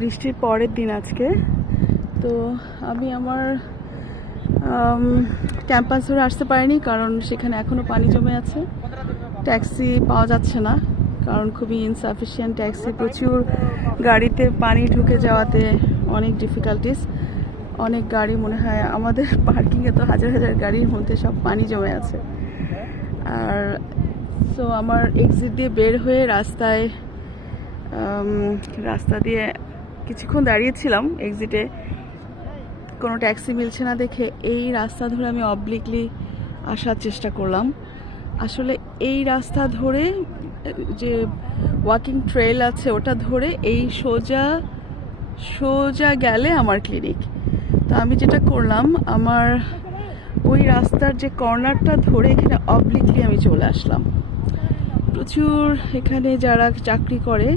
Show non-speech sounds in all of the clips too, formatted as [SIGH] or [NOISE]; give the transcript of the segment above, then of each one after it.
বৃষ্টির পরের দিন আজকে। তো আমি আমার ক্যাম্পাস ধরে আসতে পারিনি কারণ সেখানে এখনও পানি জমে আছে। ট্যাক্সি পাওয়া যাচ্ছে না কারণ খুবই ইনসাফিসিয়েন্ট ট্যাক্সি প্রচুর গাড়িতে পানি ঢুকে যাওয়াতে অনেক ডিফিকাল্টিস অনেক গাড়ি মনে হয় আমাদের পার্কিংয়ে তো হাজার হাজার গাড়ির মধ্যে সব পানি জমে আছে। আর সো আমার এক্সিট দিয়ে বের হয়ে রাস্তায় রাস্তা দিয়ে কিছুক্ষণ দাঁড়িয়েছিলাম এক্সিটে কোনো ট্যাক্সি মিলছে না দেখে এই রাস্তা ধরে আমি অবলিকলি আসার চেষ্টা করলাম। আসলে এই রাস্তা ধরে, যে ওয়াকিং ট্রেল আছে ওটা ধরে এই সোজা সোজা গেলে আমার ক্লিনিক তো আমি যেটা করলাম, আমার ওই রাস্তার যে কর্নারটা ধরে এখানে অবলিকলি আমি চলে আসলাম। প্রচুর এখানে যারা চাকরি করে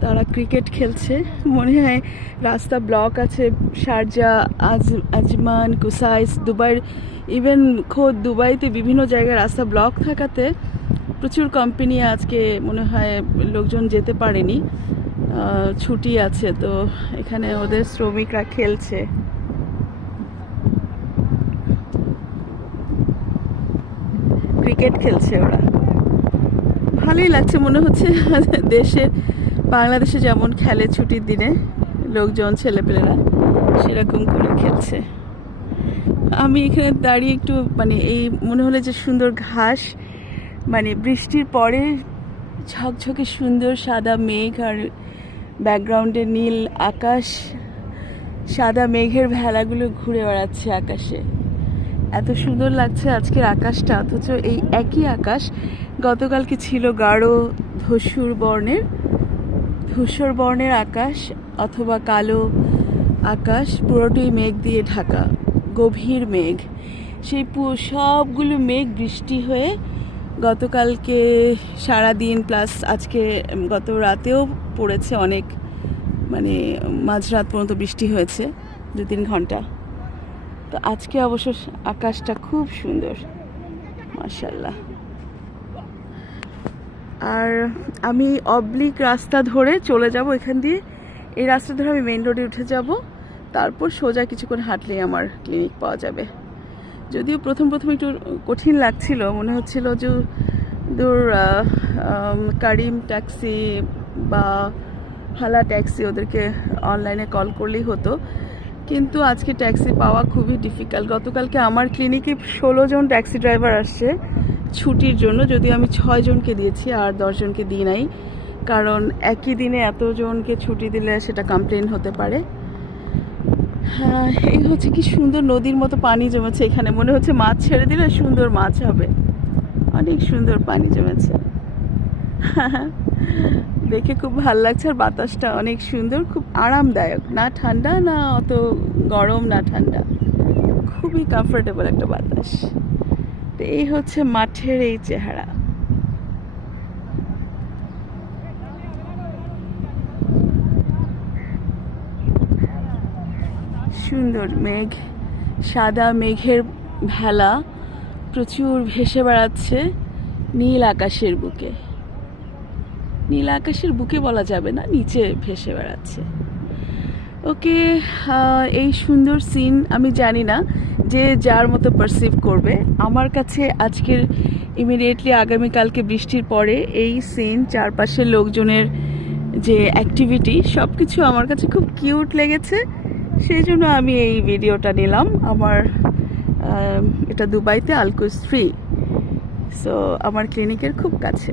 তারা ক্রিকেট খেলছে। মনে হয় রাস্তা ব্লক আছে। শারজা, আজ, আজমান, কুসাইস দুবাইয়ের ইভেন খোদ দুবাইতে বিভিন্ন জায়গায় রাস্তা ব্লক থাকাতে প্রচুর কোম্পানি আজকে মনে হয় লোকজন যেতে পারেনি। ছুটি আছে, তো এখানে ওদের শ্রমিকরা খেলছে। ক্রিকেট খেলছে ওরা। ভালোই লাগছে, মনে হচ্ছে [LAUGHS] দেশের বাংলাদেশে যেমন খেলে ছুটির দিনে লোকজন, ছেলেপেলেরা সেরকম করে খেলছে। আমি এখানে দাঁড়িয়ে একটু মানে এই মনে হলো যে সুন্দর ঘাস মানে বৃষ্টির পরে ঝকঝকে সুন্দর সাদা মেঘ আর ব্যাকগ্রাউন্ডে নীল আকাশ, সাদা মেঘের ভেলাগুলো ঘুরে বেড়াচ্ছে আকাশে। এত সুন্দর লাগছে আজকের আকাশটা, অথচ এই একই আকাশ গতকালকে ছিল গাঢ় ধসুর বর্ণের। ধূসর বর্ণের আকাশ অথবা কালো আকাশ পুরোটাই মেঘ দিয়ে ঢাকা, গভীর মেঘ। সেই সবগুলো মেঘ বৃষ্টি হয়ে গতকালকে সারা দিন প্লাস আজকে গত রাতেও পড়েছে অনেক মানে মাঝরাত পর্যন্ত বৃষ্টি হয়েছে দু তিন ঘণ্টা। তো আজকে অবশ্য আকাশটা খুব সুন্দর মার্শাল্লাহ আর আমি অবলিক রাস্তা ধরে চলে যাব এখান দিয়ে। এই রাস্তা ধরে আমি মেন রোডে উঠে যাব। তারপর সোজা কিছুক্ষণ হাঁটলেই আমার ক্লিনিক পাওয়া যাবে। যদিও প্রথম প্রথম একটু কঠিন লাগছিল, মনে হচ্ছিল যে দূর কারিম ট্যাক্সি বা হালা ট্যাক্সি ওদেরকে অনলাইনে কল করলেই হতো। কিন্তু আজকে ট্যাক্সি পাওয়া খুবই ডিফিকাল্ট গতকালকে আমার ক্লিনিকে ষোলো জন ট্যাক্সি ড্রাইভার আসছে ছুটির জন্য। যদিও আমি ছয় জনকে দিয়েছি, আর দশজনকে দিই নাই। কারণ একই দিনে এতজনকে ছুটি দিলে সেটা কমপ্লেন হতে পারে। হ্যাঁ এই হচ্ছে কি সুন্দর নদীর মতো পানি জমেছে এখানে। মনে হচ্ছে মাছ ছেড়ে দিলে সুন্দর মাছ হবে। অনেক সুন্দর পানি জমেছে। [LAUGHS] দেখে খুব ভালো লাগছে আর বাতাসটা অনেক সুন্দর, খুব আরামদায়ক। না ঠান্ডা, না অত গরম, না ঠান্ডা। খুবই কমফোর্টেবল একটা বাতাস। তো এই হচ্ছে মাঠের এই চেহারা। সুন্দর মেঘ, সাদা মেঘের ভেলা প্রচুর ভেসে বেড়াচ্ছে নীল আকাশের বুকে। নীল আকাশের বুকে বলা যাবে না, নিচে ভেসে বেড়াচ্ছে। ওকে এই সুন্দর সিন আমি জানি না যে যার মতো পারসিভ করবে। আমার কাছে আজকের ইমিডিয়েটলি আগামীকালকে বৃষ্টির পরে এই সিন চারপাশের লোকজনের যে অ্যাক্টিভিটি সব কিছু আমার কাছে খুব কিউট লেগেছে। সেই জন্য আমি এই ভিডিওটা নিলাম। আমার এটা দুবাইতে আলকুস ফ্রি সো আমার ক্লিনিকের খুব কাছে।